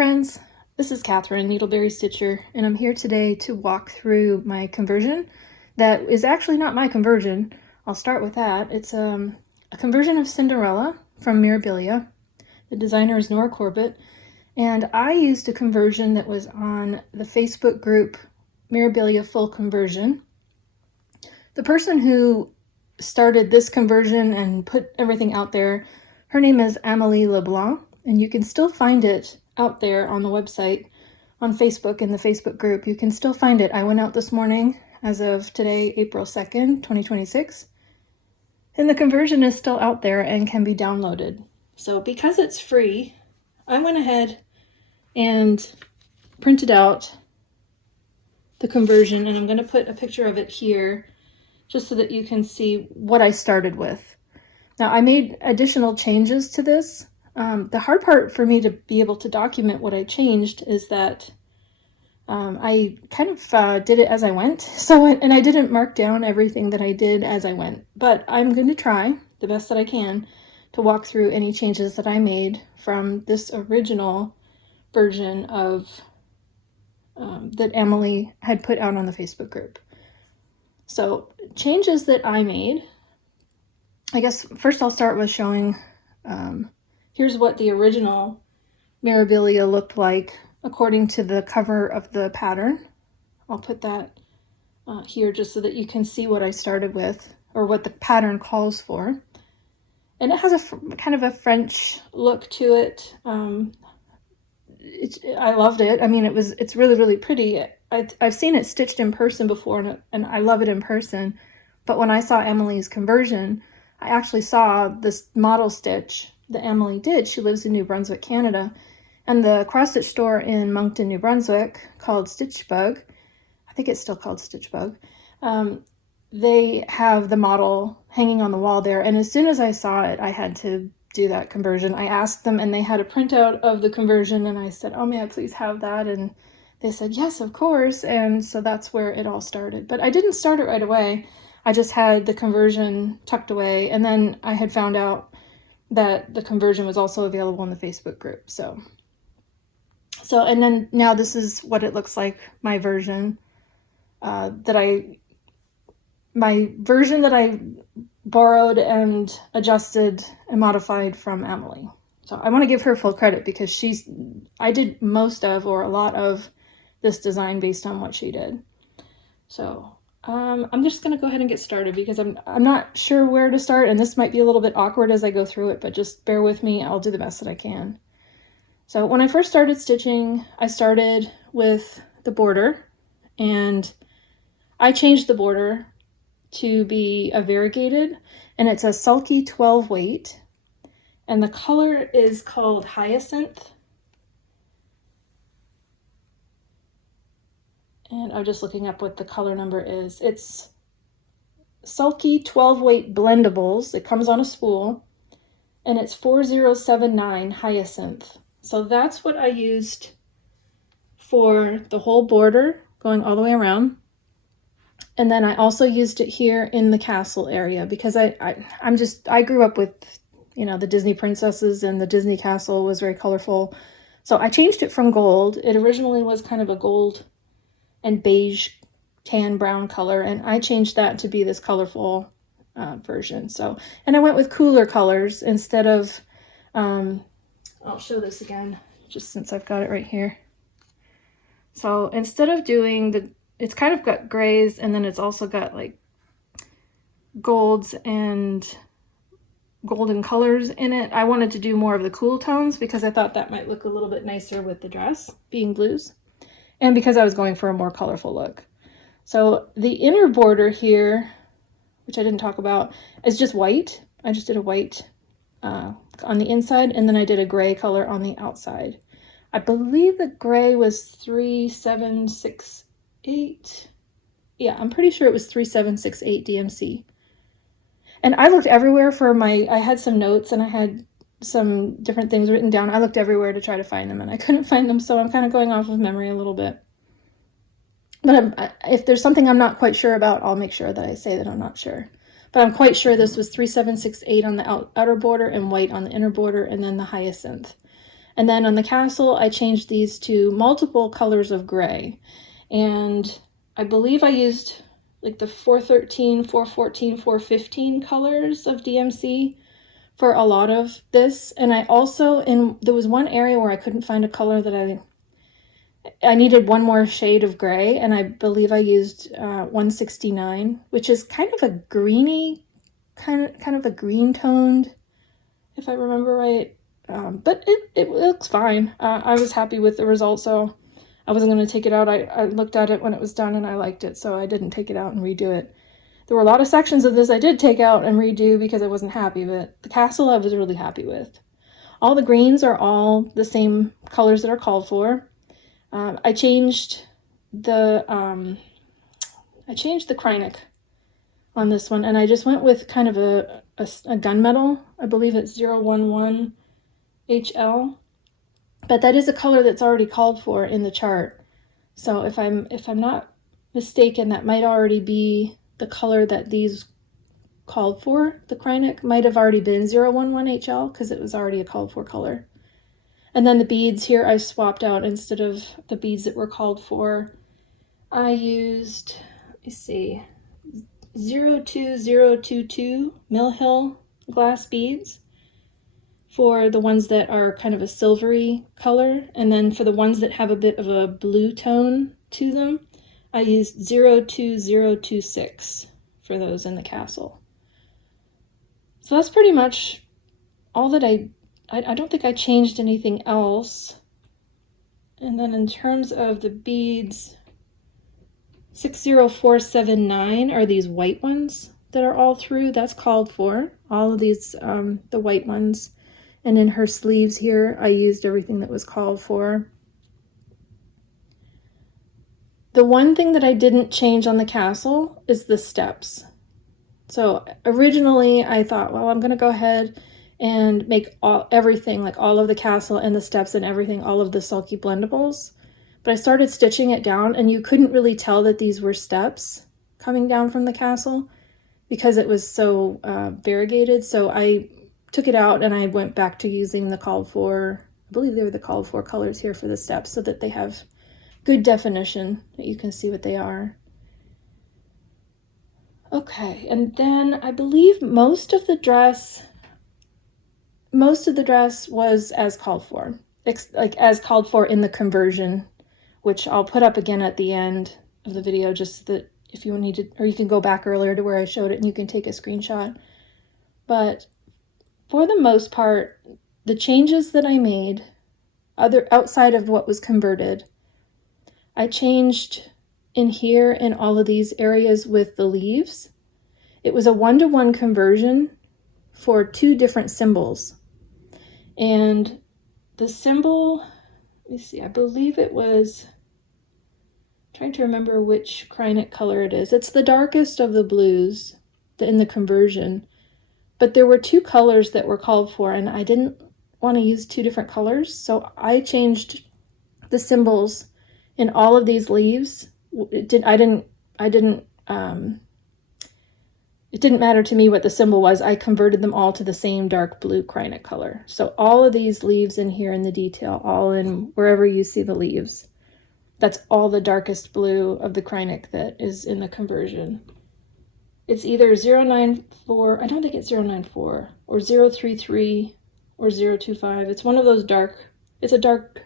friends, this is Catherine, Needleberry Stitcher, and I'm here today to walk through my conversion that is actually not my conversion. I'll start with that. It's a conversion of Cinderella from Mirabilia. The designer is Nora Corbett, and I used a conversion that was on the Facebook group Mirabilia Full Conversion. The person who started this conversion and put everything out there, her name is Amélie Leblanc, and you can still find it out there on the website, on Facebook, in the Facebook group. You can still find it. I went out this morning as of today, April 2nd, 2026, and the conversion is still out there and can be downloaded. So because it's free, I went ahead and printed out the conversion, and I'm going to put a picture of it here just so that you can see what I started with. Now, I made additional changes to this. The hard part for me to be able to document what I changed is that I kind of did it as I went. And I didn't mark down everything that I did as I went, but I'm going to try the best that I can to walk through any changes that I made from this original version of that Amélie had put out on the Facebook group. So changes that I made, I guess first I'll start with showing, here's what the original Mirabilia looked like according to the cover of the pattern. I'll put that here just so that you can see what I started with, or what the pattern calls for. And it has a kind of a French look to it. I loved it. I mean, it's really, really pretty. I've seen it stitched in person before, and I love it in person. But when I saw Amélie's conversion, I actually saw this model stitch that Amélie did. She lives in New Brunswick, Canada. And the cross-stitch store in Moncton, New Brunswick, called Stitchbug, I think it's still called Stitchbug, they have the model hanging on the wall there. And as soon as I saw it, I had to do that conversion. I asked them, and they had a printout of the conversion, and I said, oh, may I please have that? And they said, yes, of course. And so that's where it all started. But I didn't start it right away. I just had the conversion tucked away, and then I had found out that the conversion was also available in the Facebook group. So and then now this is what it looks like, my version that I borrowed and adjusted and modified from Amélie. So I want to give her full credit because I did most of, or a lot of, this design based on what she did. So I'm just going to go ahead and get started because I'm not sure where to start, and this might be a little bit awkward as I go through it, but just bear with me. I'll do the best that I can. So when I first started stitching, I started with the border, and I changed the border to be a variegated, and it's a Sulky 12 weight, and the color is called Hyacinth. And I'm just looking up what the color number is. It's Sulky 12 weight Blendables. It comes on a spool, and it's 4079 Hyacinth. So that's what I used for the whole border going all the way around. And then I also used it here in the castle area because I grew up with, the Disney princesses, and the Disney castle was very colorful. So I changed it from gold. It originally was kind of a gold and beige tan brown color, and I changed that to be this colorful version. So, and I went with cooler colors instead of, I'll show this again just since I've got it right here. So instead of doing it's kind of got grays, and then it's also got like golds and golden colors in it. I wanted to do more of the cool tones because I thought that might look a little bit nicer with the dress being blues, and because I was going for a more colorful look. So the inner border here, which I didn't talk about, is just white. I just did a white on the inside, and then I did a gray color on the outside. I believe the gray was 3768. Yeah, I'm pretty sure it was 3768 DMC. And I looked everywhere for I had some notes, and I had some different things written down. I looked everywhere to try to find them, and I couldn't find them, so I'm kind of going off of memory a little bit. But if there's something I'm not quite sure about, I'll make sure that I say that I'm not sure. But I'm quite sure this was 3768 on the outer border and white on the inner border, and then the Hyacinth. And then on the castle, I changed these to multiple colors of gray. And I believe I used like the 413, 414, 415 colors of DMC for a lot of this. And I also, there was one area where I couldn't find a color that I needed one more shade of gray, and I believe I used 169, which is kind of a greeny, kind of a green toned, if I remember right. But it looks fine. I was happy with the result, so I wasn't going to take it out. I looked at it when it was done and I liked it, so I didn't take it out and redo it. There were a lot of sections of this I did take out and redo because I wasn't happy, but the castle I was really happy with. All the greens are all the same colors that are called for. I changed the Kreinik on this one, and I just went with kind of a gunmetal. I believe it's 011 HL, but that is a color that's already called for in the chart. So if I'm not mistaken, that might already be the color that these called for. The Kreinik might have already been 011 HL because it was already a called for color. And then the beads here I swapped out. Instead of the beads that were called for, I used, let me see, 02022 Mill Hill glass beads for the ones that are kind of a silvery color. And then for the ones that have a bit of a blue tone to them, I used 02026 for those in the castle. So that's pretty much all that I don't think I changed anything else. And then in terms of the beads, 60479 are these white ones that are all through. That's called for. All of these, the white ones. And in her sleeves here, I used everything that was called for. The one thing that I didn't change on the castle is the steps. So originally I thought, well, I'm going to go ahead and make everything, like all of the castle and the steps and everything, all of the Sulky Blendables. But I started stitching it down, and you couldn't really tell that these were steps coming down from the castle because it was so variegated. So I took it out and I went back to using the called for, I believe they were the called for colors here for the steps, so that they have good definition, that you can see what they are. Okay, and then I believe most of the dress was as called for, like as called for in the conversion, which I'll put up again at the end of the video, just that if you need to, or you can go back earlier to where I showed it and you can take a screenshot. But for the most part, the changes that I made, outside of what was converted, I changed in here in all of these areas with the leaves. It was a 1-to-1 conversion for 2 different symbols. And the symbol, let me see, I believe it was, I'm trying to remember which Kreinik color it is. It's the darkest of the blues in the conversion. But there were 2 colors that were called for, and I didn't want to use 2 different colors. So I changed the symbols in all of these leaves. It didn't matter to me what the symbol was. I converted them all to the same dark blue Kreinik color. So all of these leaves in here in the detail, all in wherever you see the leaves, that's all the darkest blue of the Kreinik that is in the conversion. It's either 094, I don't think it's 094, or 033, or 025. It's one of those dark, it's a dark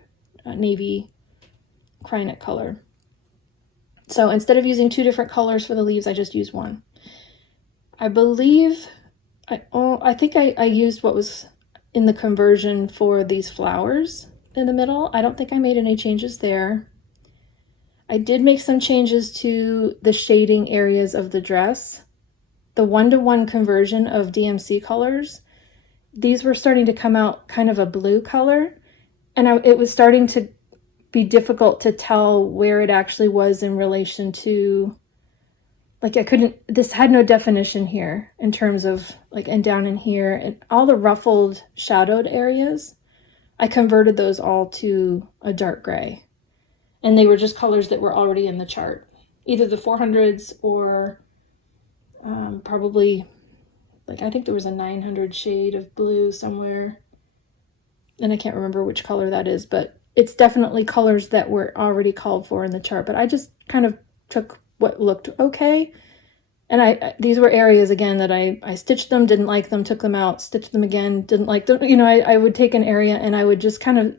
navy Kreinik color. So instead of using 2 different colors for the leaves, I just used 1. I believe, I think I used what was in the conversion for these flowers in the middle. I don't think I made any changes there. I did make some changes to the shading areas of the dress. The 1-to-1 conversion of DMC colors, these were starting to come out kind of a blue color, and it was starting to be difficult to tell where it actually was in relation to, like this had no definition here in terms of like, and down in here, and all the ruffled shadowed areas, I converted those all to a dark gray. And they were just colors that were already in the chart, either the 400s or probably, like, I think there was a 900 shade of blue somewhere. and I can't remember which color that is, but it's definitely colors that were already called for in the chart. But I just kind of took what looked okay. And these were areas, again, that I stitched them, didn't like them, took them out, stitched them again, didn't like them. You know, I would take an area and I would just kind of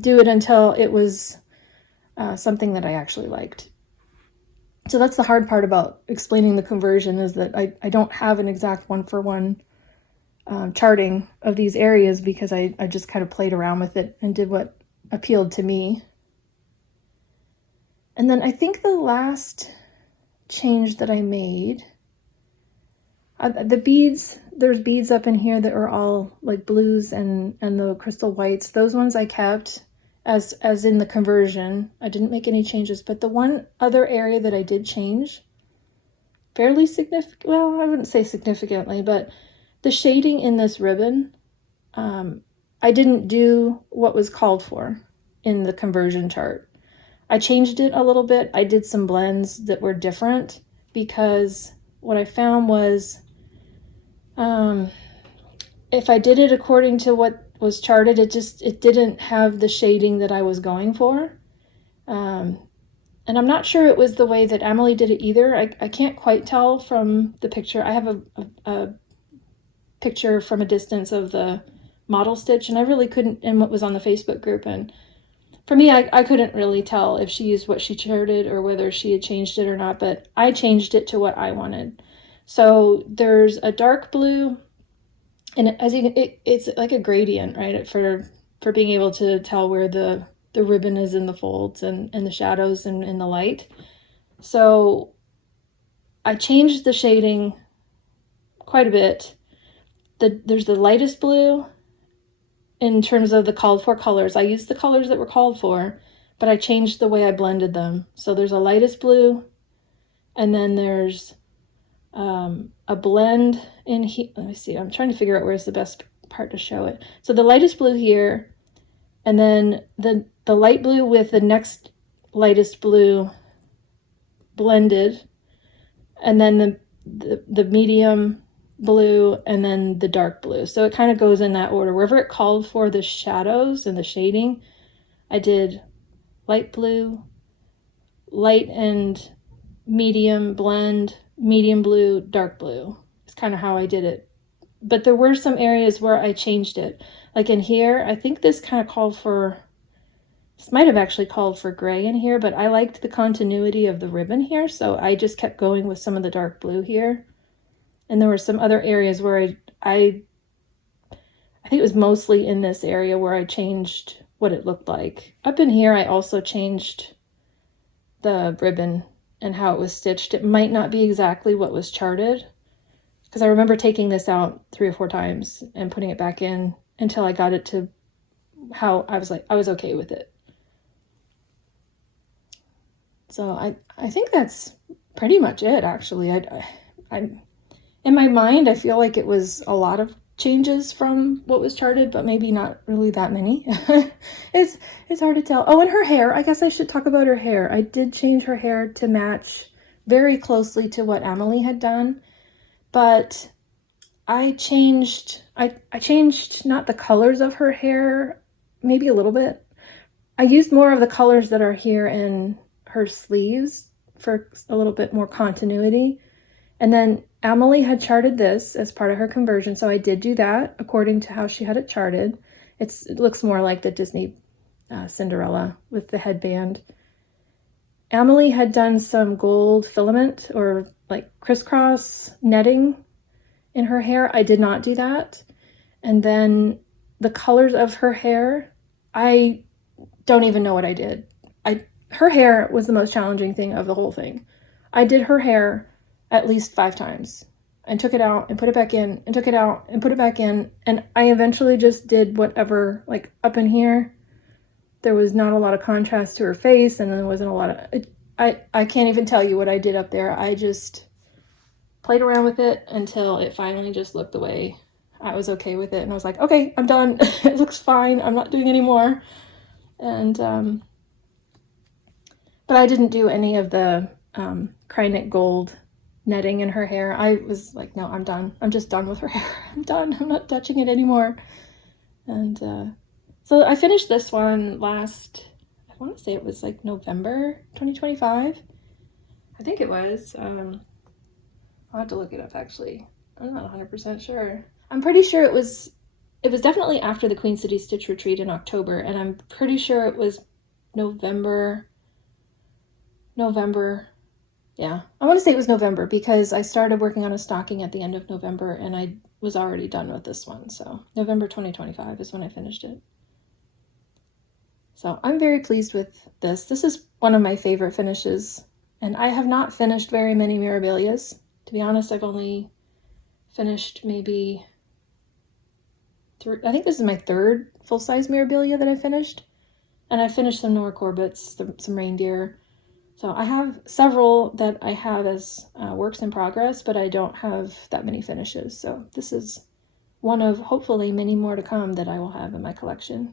do it until it was something that I actually liked. So that's the hard part about explaining the conversion, is that I don't have an exact one-for-one charting of these areas, because I just kind of played around with it and did what appealed to me. And then I think the last change that I made, the beads, there's beads up in here that are all like blues and the crystal whites. Those ones I kept as in the conversion. I didn't make any changes, but the one other area that I did change fairly significant, well, I wouldn't say significantly, but the shading in this ribbon, I didn't do what was called for in the conversion chart. I changed it a little bit. I did some blends that were different, because what I found was if I did it according to what was charted, it didn't have the shading that I was going for. And I'm not sure it was the way that Emily did it either. I can't quite tell from the picture. I have a picture from a distance of the model stitch, and I really couldn't, and what was on the Facebook group, and for me, I couldn't really tell if she used what she charted or whether she had changed it or not, but I changed it to what I wanted. So there's a dark blue, and as you can, it's like a gradient, right? For being able to tell where the ribbon is in the folds and the shadows and in the light. So I changed the shading quite a bit. There's the lightest blue. In terms of the called for colors, I used the colors that were called for, but I changed the way I blended them. So there's a lightest blue, and then there's a blend in here. Let me see, I'm trying to figure out where's the best part to show it. So the lightest blue here, and then the light blue with the next lightest blue blended, and then the medium blue, and then the dark blue. So it kind of goes in that order. Wherever it called for the shadows and the shading, I did light blue, light and medium blend, medium blue, dark blue. It's kind of how I did it. But there were some areas where I changed it. Like in here, I think this kind of called for, this might have actually called for gray in here, but I liked the continuity of the ribbon here, so I just kept going with some of the dark blue here. And there were some other areas where I think it was mostly in this area where I changed what it looked like. Up in here, I also changed the ribbon and how it was stitched. It might not be exactly what was charted, because I remember taking this out 3 or 4 times and putting it back in until I got it to how I was like, I was okay with it. So I think that's pretty much it, actually. I'm in my mind, I feel like it was a lot of changes from what was charted, but maybe not really that many. It's hard to tell. Oh, and her hair. I guess I should talk about her hair. I did change her hair to match very closely to what Emily had done, but I changed not the colors of her hair, maybe a little bit. I used more of the colors that are here in her sleeves for a little bit more continuity. And then Emily had charted this as part of her conversion, so I did do that according to how she had it charted. It looks more like the Disney Cinderella with the headband. Emily had done some gold filament or like crisscross netting in her hair. I did not do that. And then the colors of her hair, I don't even know what I did. Her hair was the most challenging thing of the whole thing. I did her hair at least 5 times and took it out and put it back in and took it out and put it back in. And I eventually just did whatever, like up in here, there was not a lot of contrast to her face, and there wasn't a lot of, I can't even tell you what I did up there. I just played around with it until it finally just looked the way I was okay with it. And I was like, okay, I'm done. It looks fine. I'm not doing any more. And, but I didn't do any of the Kreinik gold netting in her hair. I was like, no, I'm done. I'm just done with her hair. I'm done. I'm not touching it anymore. And so I finished this one last, I want to say it was like November 2025. I think it was. I'll have to look it up actually. I'm not 100% sure. I'm pretty sure it was definitely after the Queen City Stitch Retreat in October, and I'm pretty sure it was November. Yeah, I want to say it was November because I started working on a stocking at the end of November and I was already done with this one. So November 2025 is when I finished it. So I'm very pleased with this. This is one of my favorite finishes, and I have not finished very many Mirabilias. To be honest, I've only finished maybe I think this is my third full-size Mirabilia that I finished. And I finished some Nora Corbett's, some reindeer. So I have several that I have as works in progress, but I don't have that many finishes. So this is one of hopefully many more to come that I will have in my collection.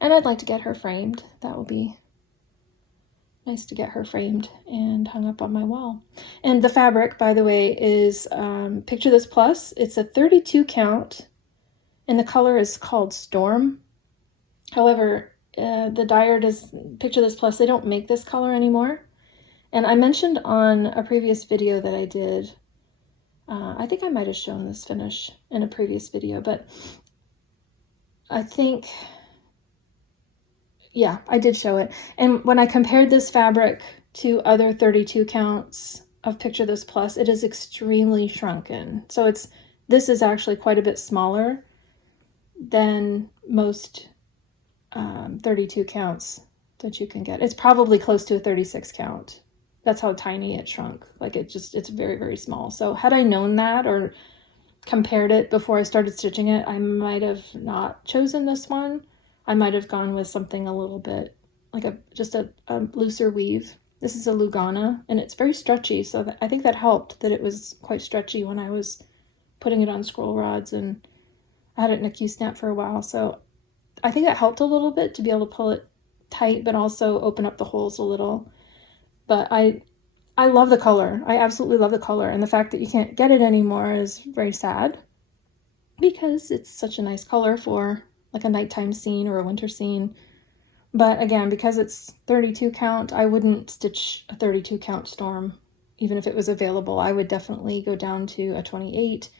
And I'd like to get her framed. That will be nice to get her framed and hung up on my wall. And the fabric, by the way, is Picture This Plus. It's a 32 count, and the color is called Storm. However, the dyer does Picture This Plus. They don't make this color anymore. And I mentioned on a previous video that I did, I think I might have shown this finish in a previous video, but I think, yeah, I did show it. And when I compared this fabric to other 32 counts of Picture This Plus, it is extremely shrunken. So this is actually quite a bit smaller than most 32 counts that you can get. It's probably close to a 36 count. That's how tiny it shrunk. Like it's very, very small. So had I known that or compared it before I started stitching it, I might have not chosen this one. I might have gone with something a little bit like just a looser weave. This is a Lugana, and it's very stretchy. So I think that helped that it was quite stretchy when I was putting it on scroll rods, and I had it in a Q-snap for a while. So I think that helped a little bit to be able to pull it tight, but also open up the holes a little. But I love the color. I absolutely love the color. And the fact that you can't get it anymore is very sad because it's such a nice color for like a nighttime scene or a winter scene. But again, because it's 32 count, I wouldn't stitch a 32 count Storm. Even if it was available, I would definitely go down to a 28.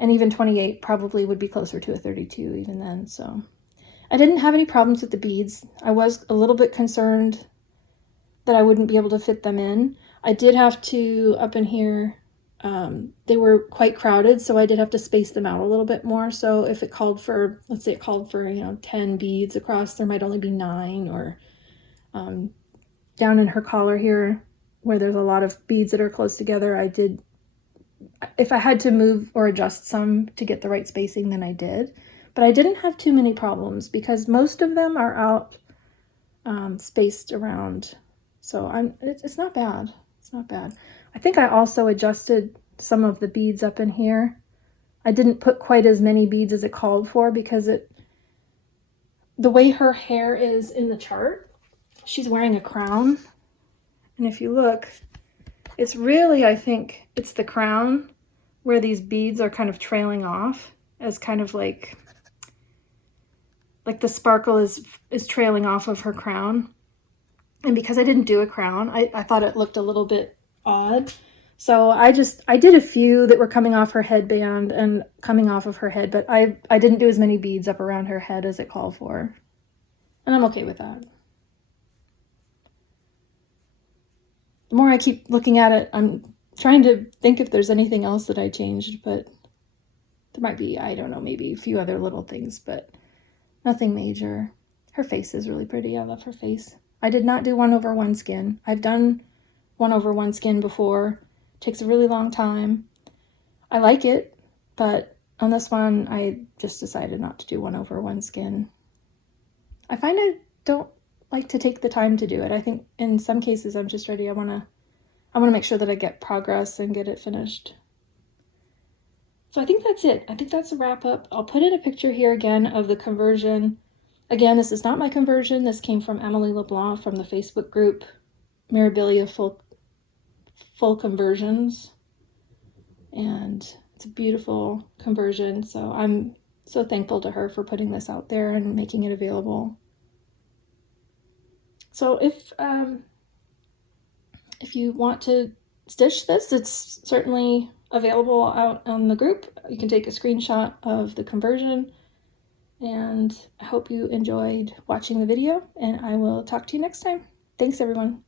And even 28 probably would be closer to a 32 even then. So I didn't have any problems with the beads. I was a little bit concerned that I wouldn't be able to fit them in. I did have to, up in here, they were quite crowded, so I did have to space them out a little bit more. So if it called for, let's say it called for, 10 beads across, there might only be 9, or down in her collar here, where there's a lot of beads that are close together, if I had to move or adjust some to get the right spacing, then I did. But I didn't have too many problems because most of them are out spaced around. So it's not bad. It's not bad. I think I also adjusted some of the beads up in here. I didn't put quite as many beads as it called for because the way her hair is in the chart, she's wearing a crown. And if you look, it's really, I think it's the crown where these beads are kind of trailing off as kind of like the sparkle is trailing off of her crown. And because I didn't do a crown, I thought it looked a little bit odd. So I did a few that were coming off her headband and coming off of her head, but I didn't do as many beads up around her head as it called for. And I'm okay with that. The more I keep looking at it, I'm trying to think if there's anything else that I changed, but there might be, I don't know, maybe a few other little things, but nothing major. Her face is really pretty. I love her face. I did not do 1/1 skin. I've done 1/1 skin before. It takes a really long time. I like it, but on this one, I just decided not to do 1/1 skin. I find I don't like to take the time to do it. I think in some cases I'm just ready. I want to make sure that I get progress and get it finished. So I think that's it. I think that's a wrap up. I'll put in a picture here again of the conversion. Again, this is not my conversion. This came from Emily LeBlanc from the Facebook group Mirabilia full conversions. And it's a beautiful conversion. So I'm so thankful to her for putting this out there and making it available. So if you want to stitch this, it's certainly available out on the group. You can take a screenshot of the conversion, and I hope you enjoyed watching the video, and I will talk to you next time. Thanks, everyone.